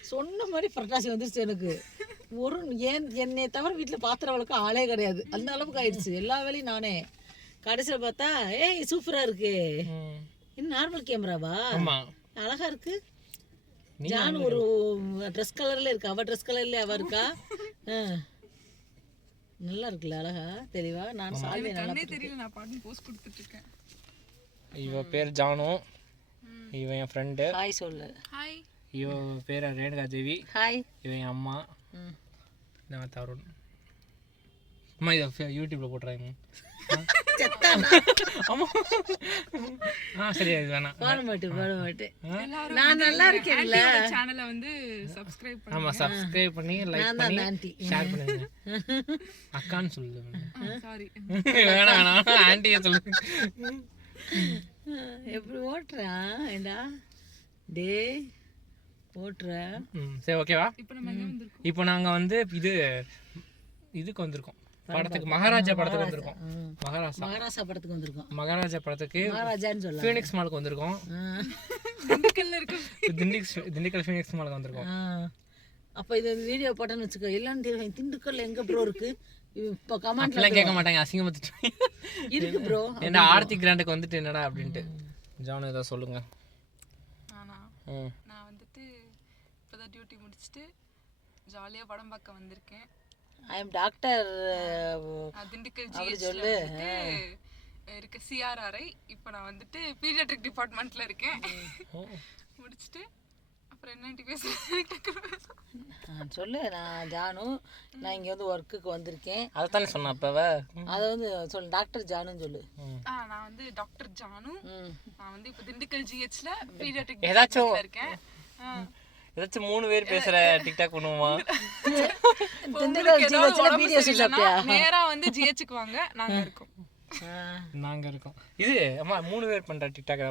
சொன்ன மாதிரி புரட்டாசி வந்துருச்சு எனக்கு. ஒரு ஏன் என்னை தவிர வீட்டில் பாத்திரம் வளர்க்க ஆளே கிடையாது. அந்த அளவுக்கு ஆயிடுச்சு. எல்லா வேலையும் நானே. கடைசியில் பார்த்தா ஏய் சூப்பராக இருக்கு. இது நார்மல் கேமராவா? ஆமா. அழகா இருக்கு. ஜான் ஒரு ட்ரெஸ் கலர்ல இருக்கா? அவ ட்ரெஸ் கலர்ல அவ இருக்கா? ஆ. நல்லா இருக்குல்ல அழகா? தெளிவா? நான் சால்வை நல்லா தெரியல நான் பாட்டு போஸ்ட் கொடுத்துட்டு இருக்கேன். இவ பேர் ஜானு. இவன் என் ஃப்ரெண்டு ஹாய் சொல்லு. ஹாய் இவ பேர் ரேணுகா தேவி ஹாய் இவன் என் அம்மா ம். நான் தருண் அம்மா இதை ஃபே- யூடியூப்ல போட்டுறாங்க செத்தானா ஆமா ஆ சரி அது வேணாம் பாட மாட்டேன் பாட மாட்டேன் நான் நல்லா இருக்கேன்ல சேனலை வந்து சப்ஸ்கிரைப் பண்ணி ஆமா சப்ஸ்கிரைப் பண்ணி லைக் பண்ணி ஷேர் பண்ணுங்க அக்கான்னு சொல்லு சாரி வேணாம் வேணாம் ஆண்டியே சொல்லு எப்படி ஓட்டுறான் ஏண்டா டே ஓட்டுற ம் சரி ஓகேவா இப்போ நம்ம எங்க வந்திருக்கோம்? இப்போ நாங்க வந்து இது இதுக்கு வந்திருக்கோம். படத்துக்கு மகாராஜா படத்துக்கு வந்திருக்கோம். மகாராஜா. மகாராஷ்டிரா படத்துக்கு வந்திருக்கோம். மகாராஜா படத்துக்கு மகாராஜான்னு சொல்லலாம். ஃபீனிக்ஸ் மாலுக்கு வந்திருக்கோம். திண்டுக்கல்ல இருக்க திண்டிக் திண்டுக்கல் ஃபீனிக்ஸ் மாலுக்கு வந்திருக்கோம். அப்ப இது வீடியோ போட்டேன்னு வச்சுக்கோ எல்லாம் தெரியும் திண்டுக்கல் எங்க ப்ரோ இருக்கு? இப்போ கமெண்ட்ல கேட்க மாட்டாங்க அசிங்கப்பட்டு இருக்கு ப்ரோ என்ன ஆர்த்தி கிராண்டுக்கு வந்துட்டு என்னடா அப்படின்ட்டு. ஜானு ஏதாவது சொல்லுங்க. நானா ம் வந்துட்டு இப்போதான் டியூட்டி முடிச்சுட்டு ஜாலியாக படம் பார்க்க வந்திருக்கேன். ஐ எம் டாக்டர் திண்டுக்கல் ஜிஹெச்ல இருக்க சிஆர்ஆர்ஐ இப்போ நான் வந்துட்டு பீடியாட்ரிக் டிபார்ட்மெண்ட்ல இருக்கேன். முடிச்சுட்டு அப்புறம் என்னன்ட்டு பேசுறேன் சொல்லு நான் ஜானு. நான் இங்க வந்து ஒர்க்குக்கு வந்திருக்கேன். அதைத்தானே சொன்ன அப்பவ அதை வந்து சொல்லு டாக்டர் ஜானுன்னு சொல்லு. ஆ நான் வந்து டாக்டர் ஜானு. நான் வந்து இப்போ திண்டுக்கல் ஜிஹெச்ல பீடியாட்ரிக் ஏதாச்சும் இருக்கேன். ஆ. ஏதாச்சும் மூணு பேர் பேசுற டிக்டாக் பண்ணுவோமா? நேரா வந்து ஜிஹெச்சுக்கு வாங்க. நாங்க இருக்கோம். நாங்க இருக்கோம். இது அம்மா மூணு பேர் பண்ற டிக்டாக்